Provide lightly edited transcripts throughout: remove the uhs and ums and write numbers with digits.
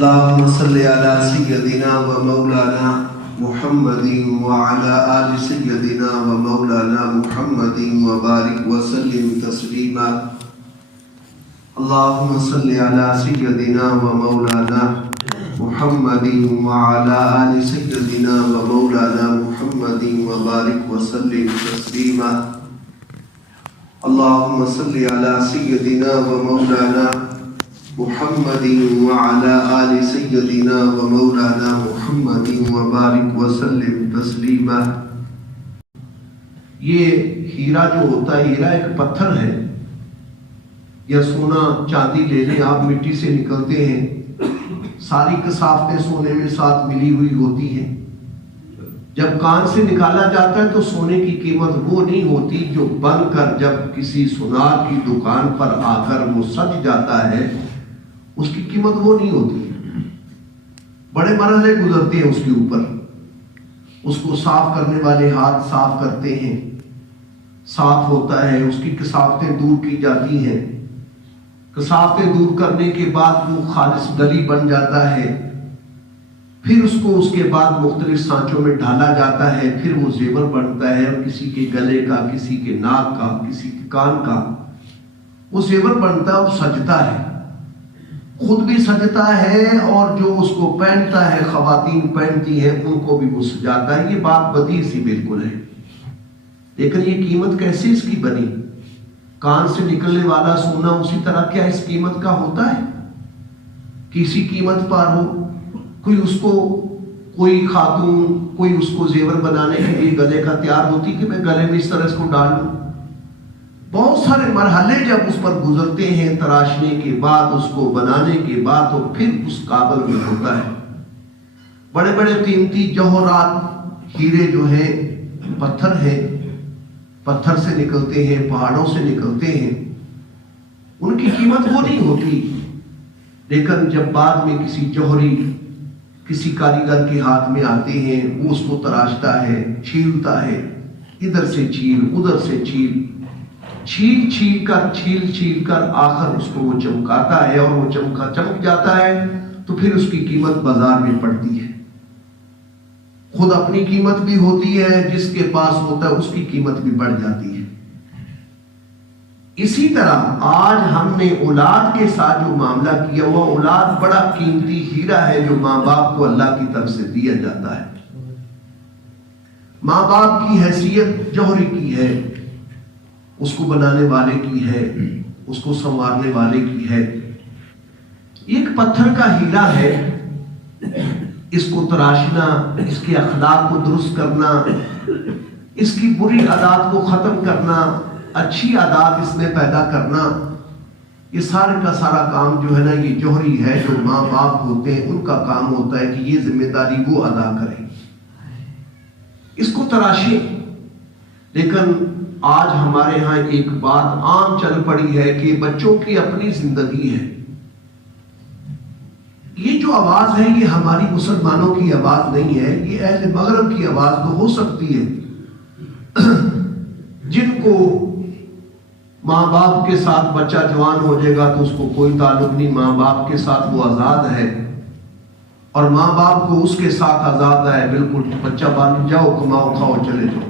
اللهم صل على سيدنا ومولانا محمد وعلى آل سيدنا ومولانا محمد وبارك وسلم تسليما. اللهم صل على سيدنا ومولانا محمد وعلى آل سيدنا ومولانا محمد وبارك وسلم تسليما. اللهم صل على سيدنا ومولانا محمد وعلى آل سيدنا ومولانا محمد وبارك وسلم تسلیما. یہ ہیرا جو ہوتا ہے، ہیرا ایک پتھر ہے، یا سونا چاندی لے لیں آپ، مٹی سے نکلتے ہیں، ساری کثافتیں سونے میں ساتھ ملی ہوئی ہوتی ہیں. جب کان سے نکالا جاتا ہے تو سونے کی قیمت وہ نہیں ہوتی جو بن کر جب کسی سونار کی دکان پر آ کر وہ سج جاتا ہے، اس کی قیمت وہ نہیں ہوتی. بڑے مرحلے گزرتے ہیں اس کے اوپر. اس کو صاف کرنے والے ہاتھ صاف کرتے ہیں، صاف ہوتا ہے، اس کی کثافتیں دور کی جاتی ہیں. کثافتیں دور کرنے کے بعد وہ خالص گلی بن جاتا ہے. پھر اس کو اس کے بعد مختلف سانچوں میں ڈھالا جاتا ہے. پھر وہ زیور بنتا ہے، اور کسی کے گلے کا، کسی کے ناک کا، کسی کے کان کا وہ زیور بنتا ہے اور سجتا ہے. خود بھی سجتا ہے، اور جو اس کو پہنتا ہے، خواتین پہنتی ہیں، ان کو بھی وہ سجاتا ہے. یہ بات بدیع سی بالکل ہے. لیکن یہ قیمت کیسے اس کی بنی؟ کان سے نکلنے والا سونا اسی طرح کیا اس قیمت کا ہوتا ہے؟ کسی قیمت پر ہو. کوئی خاتون کوئی اس کو زیور بنانے کے لیے گلے کا تیار ہوتی کہ میں گلے میں اس طرح اس کو ڈال لوں. بہت سارے مرحلے جب اس پر گزرتے ہیں، تراشنے کے بعد، اس کو بنانے کے بعد، تو پھر اس قابل میں ہوتا ہے. بڑے بڑے قیمتی جوہرات، ہیرے جو ہیں پتھر ہیں، پتھر سے نکلتے ہیں، پہاڑوں سے نکلتے ہیں. ان کی قیمت وہ نہیں ہوتی. لیکن جب بعد میں کسی جوہری، کسی کاریگر کے ہاتھ میں آتے ہیں، وہ اس کو تراشتا ہے، چھیلتا ہے، ادھر سے چھیل، ادھر سے چھیل، چھیل کر آخر اس کو وہ چمکاتا ہے، اور وہ چمک جاتا ہے تو پھر اس کی قیمت بازار میں پڑتی ہے. خود اپنی قیمت بھی ہوتی ہے، جس کے پاس ہوتا ہے اس کی قیمت بھی بڑھ جاتی ہے. اسی طرح آج ہم نے اولاد کے ساتھ جو معاملہ کیا، وہ اولاد بڑا قیمتی ہیرا ہے جو ماں باپ کو اللہ کی طرف سے دیا جاتا ہے. ماں باپ کی حیثیت جوہری کی ہے، اس کو بنانے والے کی ہے، اس کو سنوارنے والے کی ہے. ایک پتھر کا ہیرا ہے. اس کو تراشنا، اس کے اخلاق کو درست کرنا، اس کی بری عادات کو ختم کرنا، اچھی عادات اس میں پیدا کرنا، یہ سارے کا سارا کام جو ہے نا، یہ جوہری ہے. جو ماں باپ ہوتے ہیں ان کا کام ہوتا ہے کہ یہ ذمہ داری وہ ادا کریں، اس کو تراشیں. لیکن آج ہمارے ہاں ایک بات عام چل پڑی ہے کہ بچوں کی اپنی زندگی ہے. یہ جو آواز ہے یہ ہماری مسلمانوں کی آواز نہیں ہے، یہ اہل مغرب کی آواز تو ہو سکتی ہے، جن کو ماں باپ کے ساتھ بچہ جوان ہو جائے گا تو اس کو کوئی تعلق نہیں، ماں باپ کے ساتھ وہ آزاد ہے، اور ماں باپ کو اس کے ساتھ آزاد ہے. بالکل بچہ بن جاؤ، کماؤ کھاؤ چلے جاؤ.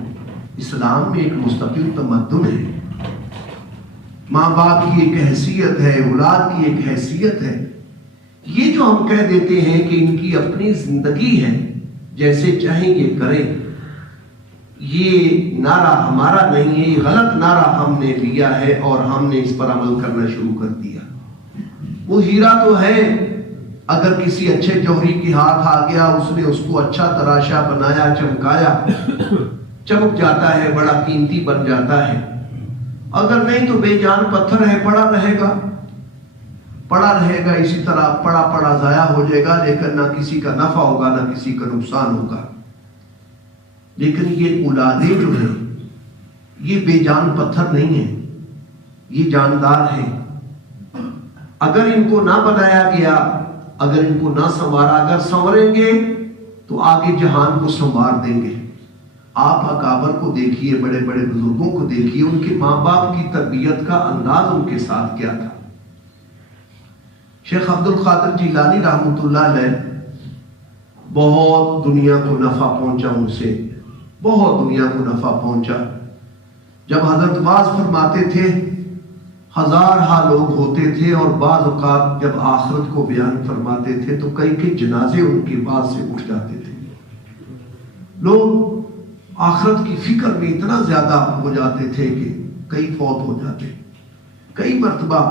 اسلام میں ایک مستقل تمدن ہے. ماں باپ کی ایک حیثیت ہے، اولاد کی ایک حیثیت ہے. یہ جو ہم کہہ دیتے ہیں کہ ان کی اپنی زندگی ہے، جیسے چاہیں یہ کریں، یہ نعرہ ہمارا نہیں ہے. یہ غلط نعرہ ہم نے لیا ہے اور ہم نے اس پر عمل کرنا شروع کر دیا. وہ ہیرا تو ہے، اگر کسی اچھے جوہری کے ہاتھ آ گیا، اس نے اس کو اچھا تراشا، بنایا، چمکایا، چمک جاتا ہے، بڑا قیمتی بن جاتا ہے. اگر نہیں تو بے جان پتھر ہے، پڑا رہے گا اسی طرح، پڑا ضائع ہو جائے گا. لیکن نہ کسی کا نفع ہوگا، نہ کسی کا نقصان ہوگا. لیکن یہ اولادیں جو ہیں یہ بے جان پتھر نہیں ہیں، یہ جاندار ہیں. اگر ان کو نہ بنایا گیا، اگر ان کو نہ سنوارا، اگر سنوریں گے تو آگے جہان کو سنوار دیں گے. آپ اکابر کو دیکھیے، بڑے بڑے بزرگوں کو دیکھیے، ان کے ماں باپ کی تربیت کا انداز ان کے ساتھ کیا تھا. شیخ عبد القادر جیلانی رحمۃ اللہ علیہ بہت دنیا کو نفع پہنچا، ان سے بہت دنیا کو نفع پہنچا. جب حضرت واز فرماتے تھے ہزارہا لوگ ہوتے تھے، اور بعض اوقات جب آخرت کو بیان فرماتے تھے تو کئی کئی جنازے ان کی بات سے اٹھ جاتے تھے. لوگ آخرت کی فکر میں اتنا زیادہ ہو جاتے تھے کہ کئی فوت ہو جاتے. کئی مرتبہ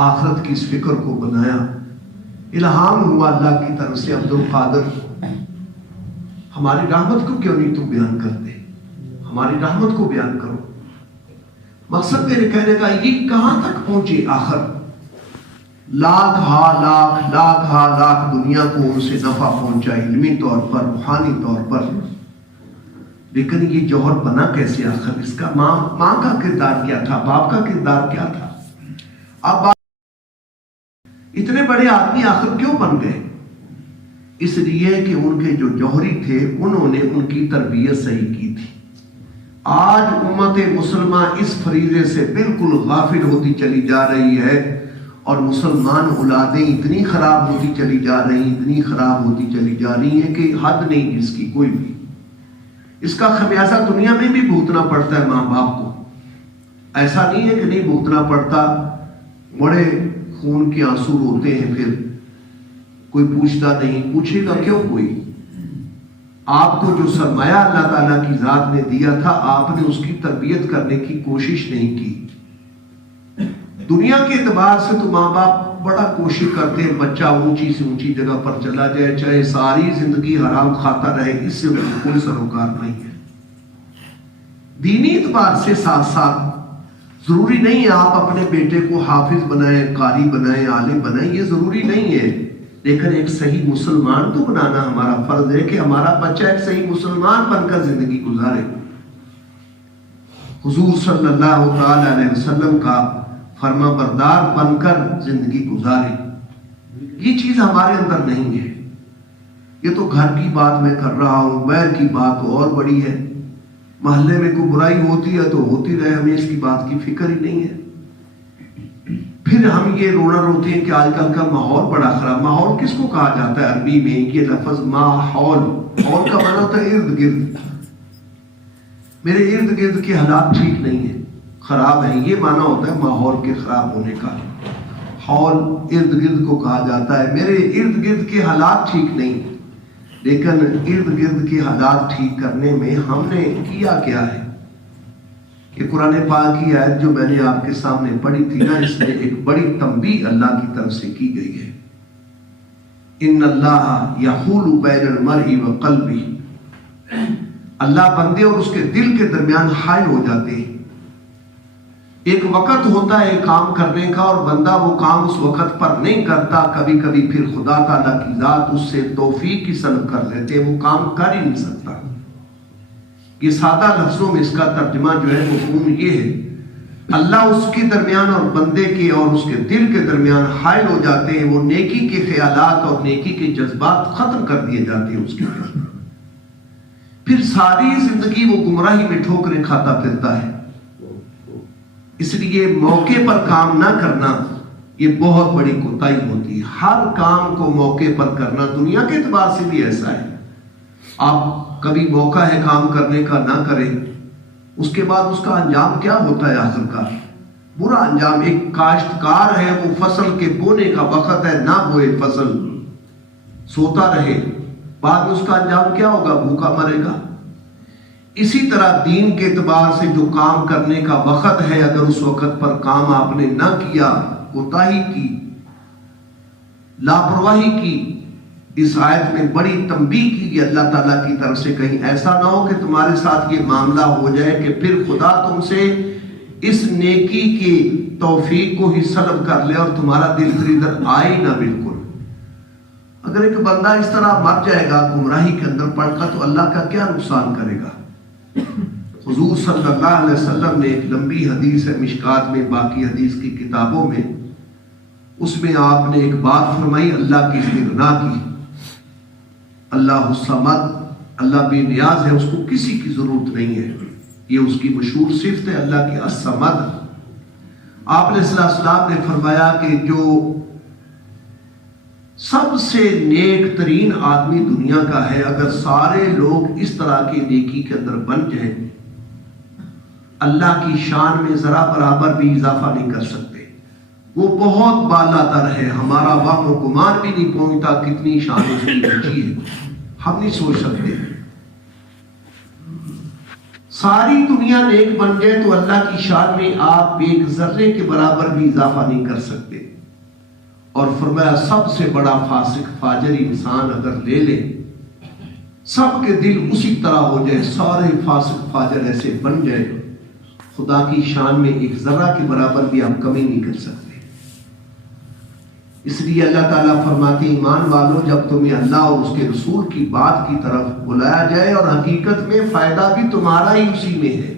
آخرت کی اس فکر کو بنایا. الہام ہوا اللہ کی طرف سے، عبد القادر ہماری رحمت کو کیوں نہیں تم بیان کرتے، ہماری رحمت کو بیان کرو. مقصد میرے کہنے کا یہ کہاں تک پہنچے، آخر لاکھ دنیا کو ان سے نفع پہنچا، علمی طور پر، روحانی طور پر. لیکن یہ جوہر بنا کیسے آخر؟ اس کا ماں کا کردار کیا تھا، باپ کا کردار کیا تھا؟ اب اتنے بڑے آدمی آخر کیوں بن گئے؟ اس لیے کہ ان کے جو جوہری تھے انہوں نے ان کی تربیت صحیح کی تھی. آج امت مسلمہ اس فریضے سے بالکل غافل ہوتی چلی جا رہی ہے، اور مسلمان اولادیں اتنی خراب ہوتی چلی جا رہی ہیں کہ حد نہیں اس کی کوئی بھی. اس کا خمیازہ دنیا میں بھی بھگتنا پڑتا ہے ماں باپ کو. ایسا نہیں ہے کہ نہیں بھگتنا پڑتا. بڑے خون کے آنسو روتے ہیں، پھر کوئی پوچھتا نہیں. پوچھے گا کیوں کوئی؟ آپ کو جو سرمایہ اللہ تعالیٰ کی ذات نے دیا تھا، آپ نے اس کی تربیت کرنے کی کوشش نہیں کی. دنیا کے اعتبار سے تو ماں باپ بڑا کوشش کرتے ہیں بچہ اونچی سے اونچی جگہ پر چلا جائے، چاہے ساری زندگی حرام کھاتا رہے، اس سے کوئی سروکار نہیں ہے. دینی اعتبار سے ساتھ ساتھ ضروری نہیں ہے آپ اپنے بیٹے کو حافظ بنائیں، قاری بنائیں، عالم بنائیں، یہ ضروری نہیں ہے. لیکن ایک صحیح مسلمان تو بنانا ہمارا فرض ہے کہ ہمارا بچہ ایک صحیح مسلمان بن کر زندگی گزارے، حضور صلی اللہ تعالی علیہ وسلم کا فرما بردار بن کر زندگی گزارے. یہ چیز ہمارے اندر نہیں ہے. یہ تو گھر کی بات میں کر رہا ہوں، باہر کی بات تو اور بڑی ہے. محلے میں کوئی برائی ہوتی ہے تو ہوتی رہے، ہمیں اس کی بات کی فکر ہی نہیں ہے. پھر ہم یہ رونا روتے ہیں کہ آج کل کا ماحول بڑا خراب. ماحول کس کو کہا جاتا ہے عربی میں؟ یہ لفظ ماحول، ماحول کا معنی ہوتا ہے ارد گرد. میرے ارد گرد کے حالات ٹھیک نہیں ہیں، خراب ہیں، یہ معنی ہوتا ہے ماحول کے خراب ہونے کا. حول ارد گرد کو کہا جاتا ہے. میرے ارد گرد کے حالات ٹھیک نہیں، لیکن ارد گرد کے حالات ٹھیک کرنے میں ہم نے کیا کیا ہے؟ کہ قرآن پاک کی آیت جو میں نے آپ کے سامنے پڑھی تھی نا، اس میں ایک بڑی تنبیہ اللہ کی طرف سے کی گئی ہے. ان اللہ یحول بین المرء وقلبہ، اللہ بندے اور اس کے دل کے درمیان حائل ہو جاتے ہیں. ایک وقت ہوتا ہے کام کرنے کا، اور بندہ وہ کام اس وقت پر نہیں کرتا. کبھی کبھی پھر خدا تعالیٰ کی ذات اس سے توفیق کی طلب کر لیتے، وہ کام کر ہی نہیں سکتا. یہ سادہ لفظوں میں اس کا ترجمہ جو ہے مفہوم یہ ہے، اللہ اس کے درمیان اور بندے کے اور اس کے دل کے درمیان حائل ہو جاتے ہیں. وہ نیکی کے خیالات اور نیکی کے جذبات ختم کر دیے جاتے ہیں اس کے دل. پھر ساری زندگی وہ گمراہی میں ٹھوکریں کھاتا پھرتا ہے. اس لیے موقع پر کام نہ کرنا یہ بہت بڑی کوتاہی ہوتی ہے. ہر کام کو موقع پر کرنا دنیا کے اعتبار سے بھی ایسا ہے. آپ کبھی موقع ہے کام کرنے کا نہ کریں، اس کے بعد اس کا انجام کیا ہوتا ہے؟ آخر کار برا انجام. ایک کاشتکار ہے، وہ فصل کے بونے کا وقت ہے، نہ بوئے فصل، سوتا رہے، بعد میں اس کا انجام کیا ہوگا؟ بھوکا مرے گا. اسی طرح دین کے اعتبار سے جو کام کرنے کا وقت ہے، اگر اس وقت پر کام آپ نے نہ کیا، کوتاہی کی، لاپرواہی کی، اس آیت میں بڑی تنبیہ کی گئی اللہ تعالیٰ کی طرف سے. کہیں ایسا نہ ہو کہ تمہارے ساتھ یہ معاملہ ہو جائے کہ پھر خدا تم سے اس نیکی کی توفیق کو ہی سلب کر لے اور تمہارا دل پھر ادھر آئے نہ بالکل. اگر ایک بندہ اس طرح مر جائے گا گمراہی کے اندر پڑ کر، تو اللہ کا کیا نقصان کرے گا؟ حضور صلی اللہ علیہ وسلم نے ایک لمبی حدیث ہے مشکات میں، باقی حدیث کی کتابوں میں، اس میں آپ نے ایک بات فرمائی اللہ کی استغنا کی. اللہ الصمد، اللہ بے نیاز ہے، اس کو کسی کی ضرورت نہیں ہے. یہ اس کی مشہور صفت ہے اللہ کی الصمد. آپ علیہ السلام نے فرمایا کہ جو سب سے نیک ترین آدمی دنیا کا ہے. اگر سارے لوگ اس طرح کے نیکی کے اندر بن جائیں، اللہ کی شان میں ذرا برابر بھی اضافہ نہیں کر سکتے. وہ بہت بالا تر ہے، ہمارا وہم و گمان بھی نہیں پہنچتا کتنی شان اس کی اونچی ہے. ہم نہیں سوچ سکتے. ساری دنیا نیک بن جائے تو اللہ کی شان میں آپ ایک ذرے کے برابر بھی اضافہ نہیں کر سکتے. اور فرمایا سب سے بڑا فاسق فاجر انسان اگر لے لے، سب کے دل اسی طرح ہو جائے، سارے فاسق فاجر ایسے بن جائے، خدا کی شان میں ایک ذرہ کے برابر بھی آپ کمی نہیں کر سکتے. اس لیے اللہ تعالیٰ فرماتے ہیں ایمان والو، جب تمہیں اللہ اور اس کے رسول کی بات کی طرف بلایا جائے اور حقیقت میں فائدہ بھی تمہارا ہی اسی میں ہے،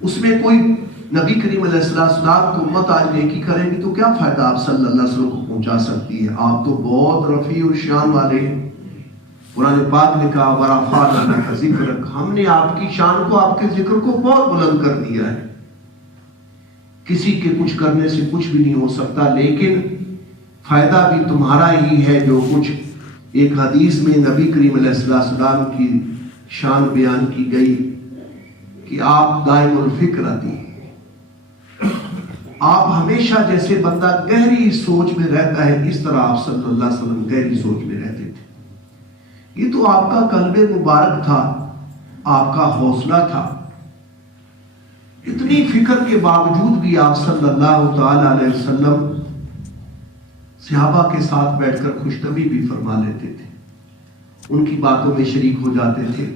اس میں کوئی نبی کریم علیہ السلام کو امت آج نیکی کرے گی تو کیا فائدہ آپ صلی اللہ علیہ وسلم کو پہنچا سکتی ہے؟ آپ تو بہت رفیع اور شان والے ہیں. قرآن پاک نے کہا وَرَفَعْنَا لَكَ ذِكْرَكَ، ہم نے آپ کی شان کو، آپ کے ذکر کو بہت بلند کر دیا ہے. کسی کے کچھ کرنے سے کچھ بھی نہیں ہو سکتا، لیکن فائدہ بھی تمہارا ہی ہے. جو کچھ ایک حدیث میں نبی کریم علیہ السلام کی شان بیان کی گئی کہ آپ دائم الفکر آتی، آپ ہمیشہ جیسے بندہ گہری سوچ میں رہتا ہے اس طرح آپ صلی اللہ علیہ وسلم گہری سوچ میں رہتے تھے. یہ تو آپ کا قلب مبارک تھا، آپ کا حوصلہ تھا. اتنی فکر کے باوجود بھی آپ صلی اللہ تعالی علیہ وسلم صحابہ کے ساتھ بیٹھ کر خوش طبعی بھی فرما لیتے تھے، ان کی باتوں میں شریک ہو جاتے تھے.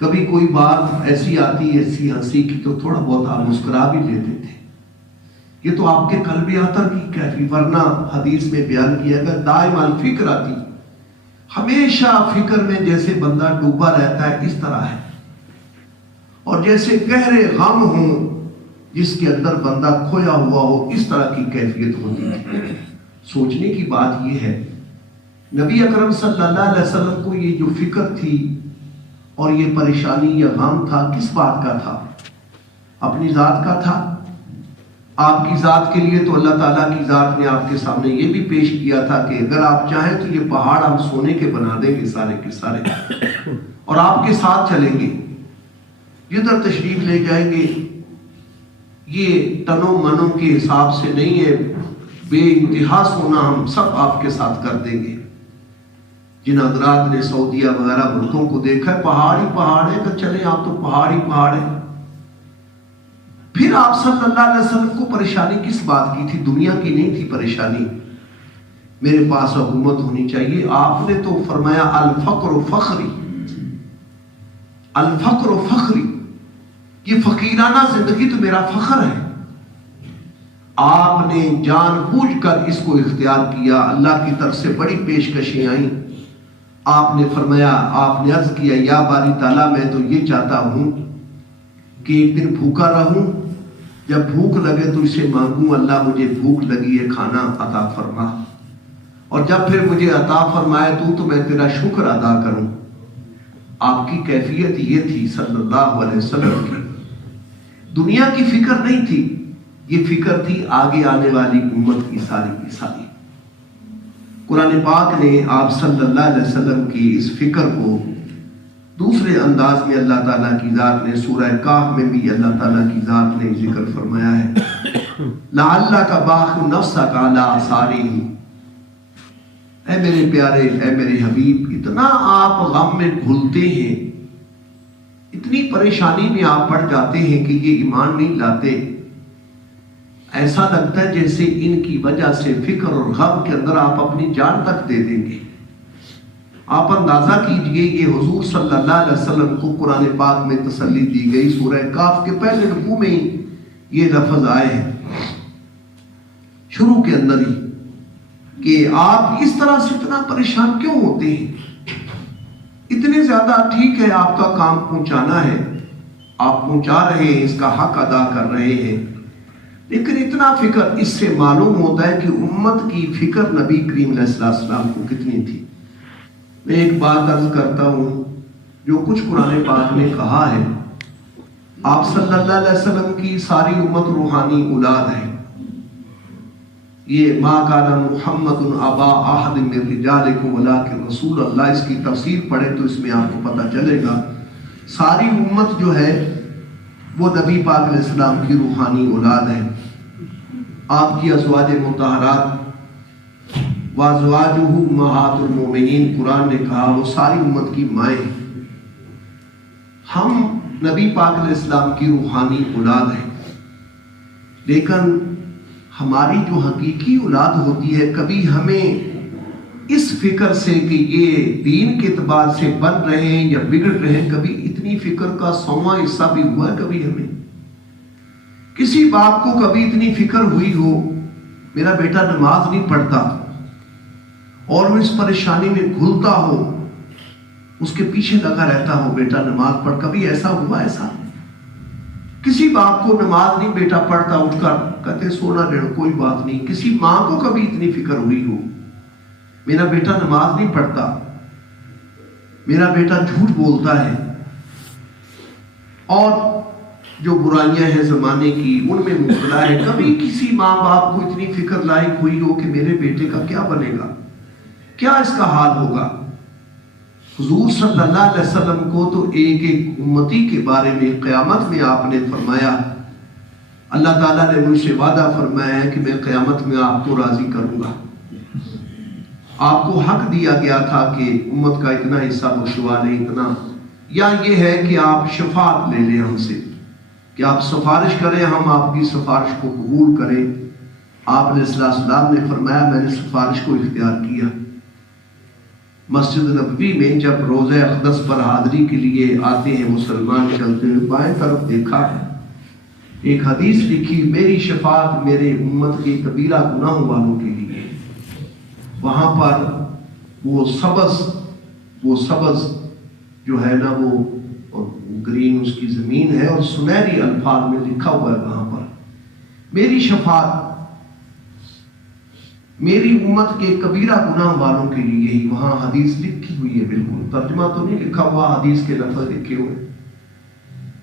کبھی کوئی بات ایسی آتی ایسی ہنسی کی تو تھوڑا بہت آپ مسکرا بھی لیتے تھے. یہ تو آپ کے قلب اطہر کی کیفی، ورنہ حدیث میں بیان کیا گیا دائم الفکر آتی، ہمیشہ فکر میں جیسے بندہ ڈوبا رہتا ہے اس طرح ہے. اور جیسے گہرے غم ہوں جس کے اندر بندہ کھویا ہوا ہو، اس طرح کی کیفیت ہوتی تھی. سوچنے کی بات یہ ہے، نبی اکرم صلی اللہ علیہ وسلم کو یہ جو فکر تھی اور یہ پریشانی یا غم تھا، کس بات کا تھا؟ اپنی ذات کا تھا. آپ کی ذات کے لیے تو اللہ تعالیٰ کی ذات نے آپ کے سامنے یہ بھی پیش کیا تھا کہ اگر آپ چاہیں تو یہ پہاڑ ہم سونے کے بنا دیں گے سارے کے سارے، اور آپ کے ساتھ چلیں گے، جدھر تشریف لے جائیں گے. یہ تنوں منوں کے حساب سے نہیں ہے، بے انتہا سونا ہم سب آپ کے ساتھ کر دیں گے. جن حضرات نے سعودیہ وغیرہ ملکوں کو دیکھا ہے، پہاڑ ہی پہاڑ ہے، کہ چلیں آپ تو پہاڑ ہی پہاڑ ہے. پھر آپ صلی اللہ علیہ وسلم کو پریشانی کس بات کی تھی؟ دنیا کی نہیں تھی پریشانی، میرے پاس حکومت ہونی چاہیے. آپ نے تو فرمایا الفقر فخری، الفقر فخری، یہ فقیرانہ زندگی تو میرا فخر ہے. آپ نے جان بوجھ کر اس کو اختیار کیا. اللہ کی طرف سے بڑی پیشکشیں آئیں. آپ نے فرمایا، آپ نے عرض کیا یا باری تعالیٰ میں تو یہ چاہتا ہوں کہ ایک دن بھوکا رہوں، جب بھوک لگے تو اسے مانگوں اللہ مجھے بھوک لگی ہے کھانا عطا فرما، اور جب پھر مجھے عطا فرمائے تو میں تیرا شکر ادا کروں. آپ کی کیفیت یہ تھی صلی اللہ علیہ وسلم کی. دنیا کی فکر نہیں تھی، یہ فکر تھی آگے آنے والی امت کی ساری کی ساری. قرآن پاک نے آپ صلی اللہ علیہ وسلم کی اس فکر کو دوسرے انداز میں اللہ تعالیٰ کی ذات نے سورہ کاف میں بھی اللہ تعالیٰ کی ذات نے ذکر فرمایا ہے لعلک باخع نفسک علی آثارہم. اے میرے پیارے، اے میرے حبیب، اتنا آپ غم میں گھلتے ہیں، اتنی پریشانی میں آپ پڑ جاتے ہیں کہ یہ ایمان نہیں لاتے. ایسا لگتا ہے جیسے ان کی وجہ سے فکر اور غم کے اندر آپ اپنی جان تک دے دیں گے. آپ اندازہ کیجئے، یہ حضور صلی اللہ علیہ وسلم کو قرآن پاک میں تسلی دی گئی. سورہ کاف کے پہلے رکوع میں ہی یہ لفظ آئے ہیں، شروع کے اندر ہی، کہ آپ اس طرح سے اتنا پریشان کیوں ہوتے ہیں؟ اتنے زیادہ ٹھیک ہے، آپ کا کام پہنچانا ہے، آپ پہنچا رہے ہیں، اس کا حق ادا کر رہے ہیں، لیکن اتنا فکر، اس سے معلوم ہوتا ہے کہ امت کی فکر نبی کریم علیہ السلام کو کتنی تھی. میں ایک بات عرض کرتا ہوں، جو کچھ قرآن پاک نے کہا ہے، آپ صلی اللہ علیہ وسلم کی ساری امت روحانی اولاد ہے. یہ ما کان محمد ابا احد من رجالکم ولکن رسول اللہ، اس کی تفسیر پڑھیں تو اس میں آپ کو پتہ چلے گا ساری امت جو ہے وہ نبی پاک علیہ السلام کی روحانی اولاد ہے۔ آپ کی ازواج مطہرات وازواجہ امہات المومنین، قرآن نے کہا وہ ساری امت کی مائیں ہیں۔ ہم نبی پاک علیہ السلام کی روحانی اولاد ہیں، لیکن ہماری جو حقیقی اولاد ہوتی ہے کبھی ہمیں اس فکر سے کہ یہ دین کے اعتبار سے بن رہے ہیں یا بگڑ رہے ہیں، کبھی اتنی فکر کا 100واں حصہ بھی ہوا ہے؟ کبھی ہمیں کسی باپ کو کبھی اتنی فکر ہوئی ہو میرا بیٹا نماز نہیں پڑھتا اور وہ اس پریشانی میں گھلتا ہو، اس کے پیچھے لگا رہتا ہو بیٹا نماز پڑھ؟ کبھی ایسا ہوا؟ ایسا کسی باپ کو نماز نہیں بیٹا پڑھتا، اٹھ کر کہتے سونا ریڑھ کوئی بات نہیں؟ کسی ماں کو کبھی اتنی فکر ہوئی ہو میرا بیٹا نماز نہیں پڑھتا، میرا بیٹا جھوٹ بولتا ہے اور جو برائیاں ہیں زمانے کی ان میں مبتلا ہے؟ کبھی کسی ماں باپ کو اتنی فکر لاحق ہوئی ہو کہ میرے بیٹے کا کیا بنے گا، کیا اس کا حال ہوگا؟ حضور صلی اللہ علیہ وسلم کو تو ایک ایک امتی کے بارے میں قیامت میں آپ نے فرمایا، اللہ تعالیٰ نے مجھ سے وعدہ فرمایا ہے کہ میں قیامت میں آپ کو راضی کروں گا۔ آپ کو حق دیا گیا تھا کہ امت کا اتنا حصہ بخشوا لیں، اتنا، یا یہ ہے کہ آپ شفاعت لے لیں ہم سے، کہ آپ سفارش کریں، ہم آپ کی سفارش کو قبول کریں۔ آپ علیہ السلام نے فرمایا میں نے سفارش کو اختیار کیا۔ مسجد نبوی میں جب روضہ اقدس پر حاضری کے لیے آتے ہیں مسلمان، چلتے ہوئے بائیں طرف دیکھا ہے ایک حدیث لکھی، میری شفاعت میرے امت کے کبیرہ گناہ والوں کے لیے۔ وہاں پر وہ سبز جو ہے نا وہ گرین اس کی زمین ہے اور سنہری الفاظ میں لکھا ہوا ہے وہاں پر میری شفاعت میری امت کے کبیرہ گناہ والوں کے لیے ہی۔ وہاں حدیث لکھی ہوئی ہے، بالکل ترجمہ تو نہیں لکھا ہوا، حدیث کے لفظ لکھے ہوئے،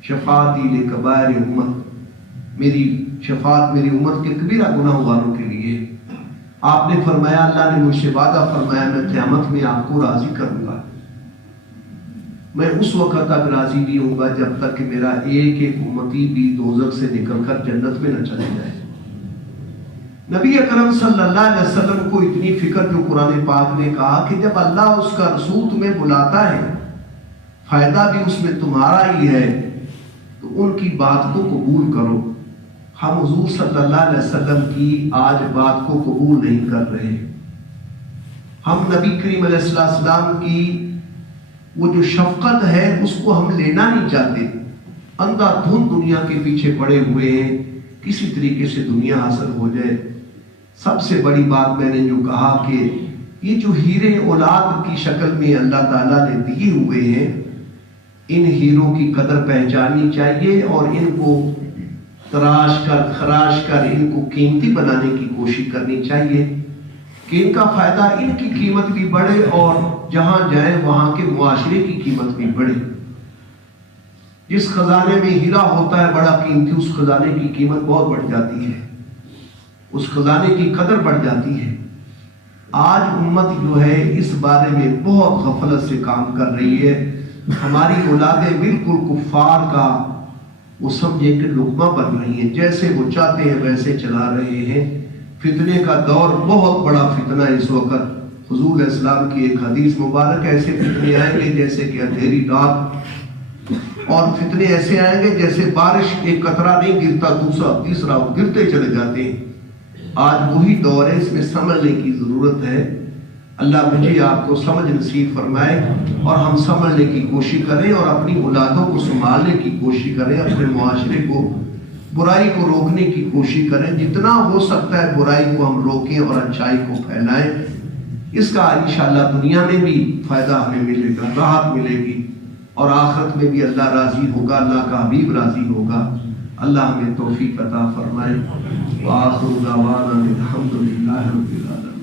شفاعتی لکبائر امت، میری شفاعت میری امت کے کبیرہ گناہ والوں کے لیے۔ آپ نے فرمایا اللہ نے مجھ سے وعدہ فرمایا میں قیامت میں آپ کو راضی کروں گا۔ میں اس وقت تک راضی نہیں ہوں گا جب تک کہ میرا ایک ایک امتی بھی دوزخ سے نکل کر جنت میں نہ چلے جائے۔ نبی اکرم صلی اللہ علیہ وسلم کو اتنی فکر، جو قرآن پاک نے کہا کہ جب اللہ اس کا رسول تمہیں بلاتا ہے فائدہ بھی اس میں تمہارا ہی ہے، تو ان کی بات کو قبول کرو۔ ہم حضور صلی اللہ علیہ وسلم کی آج بات کو قبول نہیں کر رہے۔ ہم نبی کریم علیہ السلام کی وہ جو شفقت ہے اس کو ہم لینا نہیں چاہتے، اندھا دھند دنیا کے پیچھے پڑے ہوئے ہیں، کسی طریقے سے دنیا حاصل ہو جائے۔ سب سے بڑی بات میں نے جو کہا کہ یہ جو ہیرے اولاد کی شکل میں اللہ تعالیٰ نے دیے ہوئے ہیں، ان ہیروں کی قدر پہچاننی چاہیے اور ان کو تراش کر خراش کر ان کو قیمتی بنانے کی کوشش کرنی چاہیے کہ ان کا فائدہ، ان کی قیمت بھی بڑھے اور جہاں جائیں وہاں کے معاشرے کی قیمت بھی بڑھے۔ جس خزانے میں ہیرا ہوتا ہے بڑا قیمتی، اس خزانے کی قیمت بہت بڑھ جاتی ہے، اس خزانے کی قدر بڑھ جاتی ہے۔ آج امت جو ہے اس بارے میں بہت غفلت سے کام کر رہی ہے۔ ہماری اولادیں بالکل کفار کا وہ سمجھے کہ لقمہ بن رہی ہیں، جیسے وہ چاہتے ہیں ویسے چلا رہے ہیں۔ فتنے کا دور بہت بڑا فتنہ ہے اس وقت۔ حضور علیہ السلام کی ایک حدیث مبارک، ایسے فتنے آئیں گے جیسے کہ اندھیری رات، اور فتنے ایسے آئیں گے جیسے بارش ایک قطرہ نہیں گرتا دوسرا تیسرا گرتے چلے جاتے ہیں۔ آج وہی دور ہے، اس میں سمجھنے کی ضرورت ہے۔ اللہ مجھے آپ کو سمجھ نصیب فرمائے اور ہم سمجھنے کی کوشش کریں اور اپنی اولادوں کو سنبھالنے کی کوشش کریں، اپنے معاشرے کو برائی کو روکنے کی کوشش کریں۔ جتنا ہو سکتا ہے برائی کو ہم روکیں اور اچھائی کو پھیلائیں۔ اس کا انشاءاللہ دنیا میں بھی فائدہ ہمیں ملے گا، راحت ملے گی، اور آخرت میں بھی اللہ راضی ہوگا، اللہ کا حبیب راضی ہوگا۔ اللہ ہمیں توفیق عطا فرمائے۔ وآخر دعوانا الحمدللہ رب العالمین۔